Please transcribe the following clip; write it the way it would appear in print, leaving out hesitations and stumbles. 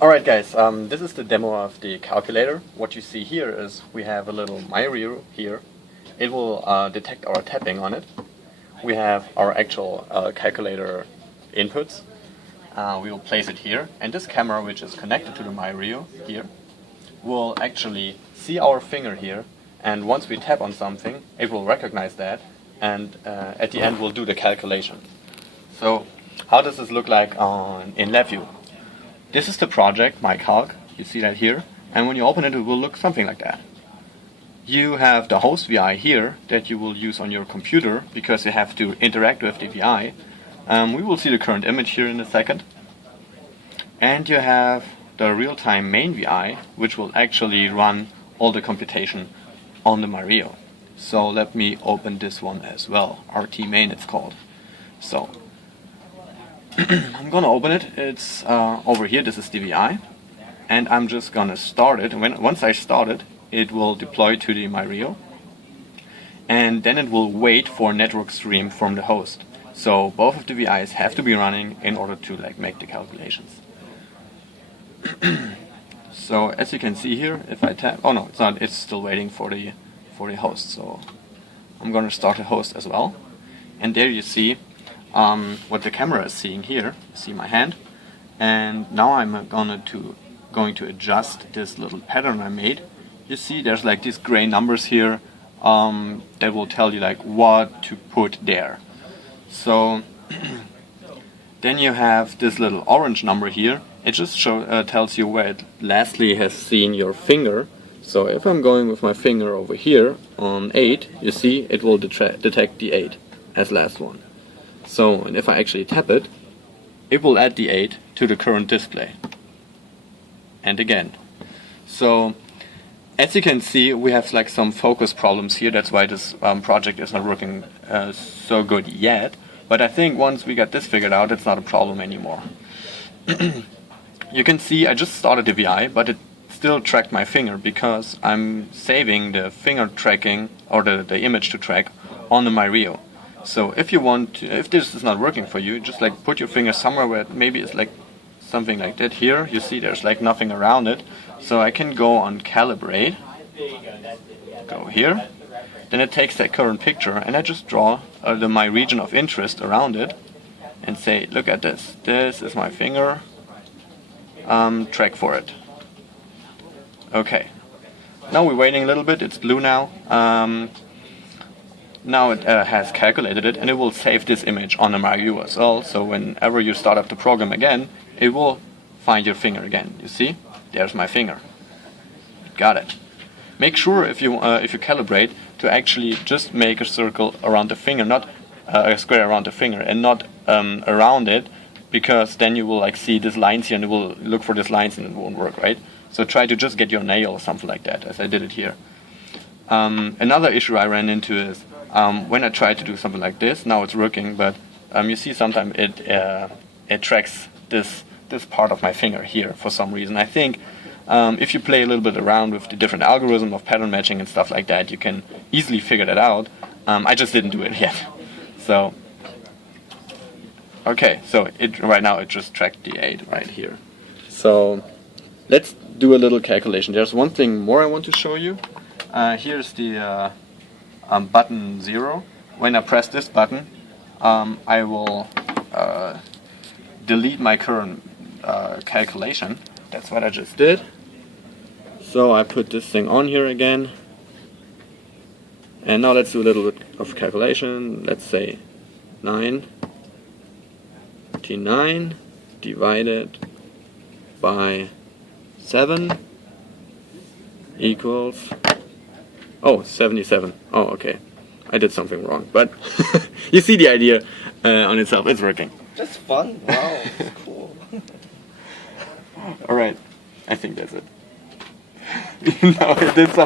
Alright guys, this is the demo of the calculator. What you see here is we have a little myRio here. It will detect our tapping on it. We have our actual calculator inputs. We will place it here, and this camera, which is connected to the myRio here, will actually see our finger here, and once we tap on something it will recognize that, and at the end we'll do the calculation. So how does this look like in LabVIEW? This is the project, myCalc, you see that here, and when you open it, it will look something like that. You have the host VI here that you will use on your computer because you have to interact with the VI. We will see the current image here in a second. And you have the real-time main VI, which will actually run all the computation on the myRio. So let me open this one as well, RT main it's called. So I'm gonna open it. It's over here. This is the VI, and I'm just gonna start it. Once I start it, it will deploy to the myRio, and then it will wait for a network stream from the host. So both of the VIs have to be running in order to make the calculations. So as you can see here, if I tap, oh no, it's not. It's still waiting for the host. So I'm gonna start a host as well, and there you see what the camera is seeing here. You see my hand, and now I'm going to adjust this little pattern I made. You see there's like these gray numbers here that will tell you like what to put there. So then you have this little orange number here. It just tells you where it lastly has seen your finger. So if I'm going with my finger over here on 8, you see it will detect the 8 as last one. So, and if I actually tap it, it will add the 8 to the current display. And again. So, as you can see, we have like some focus problems here. That's why this project is not working so good yet. But I think once we get this figured out, it's not a problem anymore. You can see I just started the VI, but it still tracked my finger because I'm saving the finger tracking or the image to track on the myRio. So if you want to, if this is not working for you, just like put your finger somewhere where maybe it's like something like that. Here you see there's like nothing around it, so I can go on calibrate, go here, then it takes that current picture and I just draw my region of interest around it and say, look at this, this is my finger, track for it. Okay, now we're waiting a little bit, it's blue now. Now it has calculated it, and it will save this image on the myRio as well, so whenever you start up the program again, it will find your finger again. You see? There's my finger. Got it. Make sure if you calibrate to actually just make a circle around the finger, not a square around the finger, and not around it, because then you will like see these lines here and it will look for these lines and it won't work, right? So try to just get your nail or something like that, as I did it here. Another issue I ran into is when I try to do something like this, now it's working, but you see sometimes it tracks this part of my finger here for some reason. I think if you play a little bit around with the different algorithm of pattern matching and stuff like that, you can easily figure that out. I just didn't do it yet. So okay, so right now it just tracked the 8 right here. So let's do a little calculation. There's one thing more I want to show you. Here's the button 0. When I press this button, I will delete my current calculation. That's what I just did. So I put this thing on here again. And now let's do a little bit of calculation. Let's say 99 divided by 7 equals 77. Oh, okay. I did something wrong, but you see the idea on itself. It's working. That's fun. Wow, it's cool. Alright, I think that's it. No, it did something.